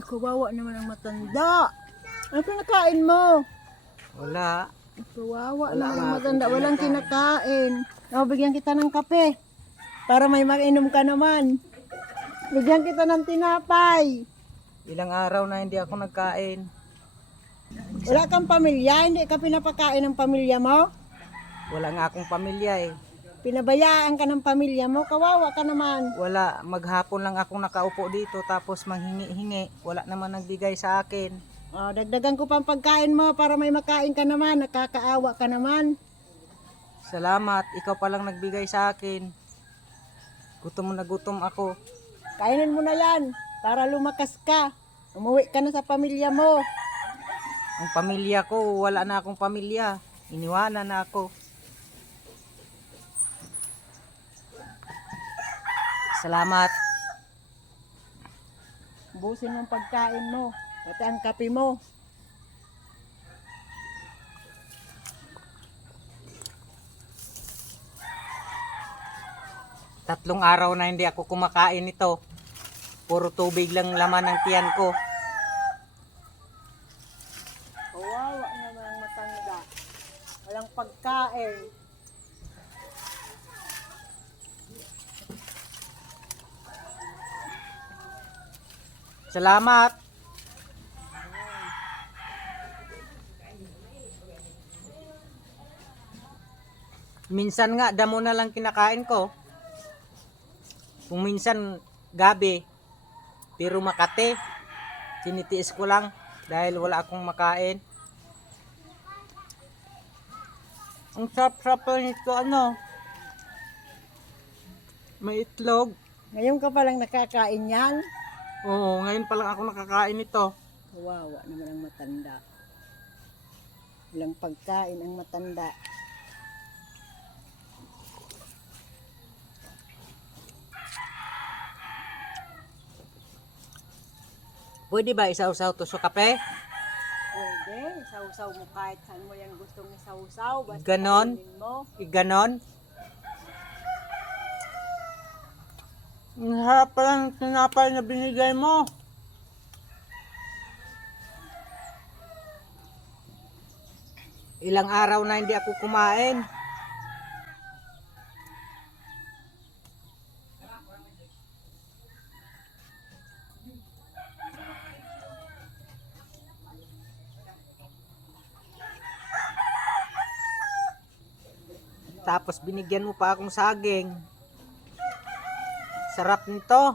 Ay, kawawa naman ang matanda. Ano pinakain mo? Wala. Ay, kawawa Wala naman nga ang matanda. akong Walang kinakain. kinakain. O, bigyan kita ng kape. Para may mag-inom ka naman. Bigyan kita ng tinapay. Ilang araw na hindi ako nagkain. Wala kang pamilya? Hindi ka pinapakain ng pamilya mo? Wala nga akong pamilya eh. Pinabayaan ka ng pamilya mo? Kawawa ka naman. Wala. Maghapon lang akong nakaupo dito tapos manghingi-hingi. Wala naman nagbigay sa akin. O, dagdagan ko pang pagkain mo para may makain ka naman. Nakakaawa ka naman. Salamat. Ikaw palang nagbigay sa akin. Gutom na gutom ako. Kainin mo na yan para lumakas ka. Umuwi ka na sa pamilya mo. Ang pamilya ko, wala na akong pamilya. Iniwanan na ako. Salamat. Busin mo ang pagkain mo. Pati ang kape mo. Tatlong araw na hindi ako kumakain nito. Puro tubig lang laman ng tiyan ko. Kawawa naman ang matanda. Walang pagkain. Salamat. Minsan nga, damo na lang kinakain ko. Kung minsan, gabi. Pero Makati, sinitiis ko lang dahil wala akong makain. Ang sarap-sarap pa nito, ano. May itlog. Ngayon ka palang nakakain yan. Oo, ngayon pa lang ako nakakain nito. Kawawa naman ang matanda. Walang pagkain ang matanda. Pwede ba isaw-saw to sa kape? Pwede, sausaw mo kahit saan mo yan gustong isausaw. Basta Ganon? kainin mo. Ganon. Ang harap pa lang ng tinapay na binigay mo. Ilang araw na hindi ako kumain. Tapos binigyan mo pa akong saging. Sarap nito.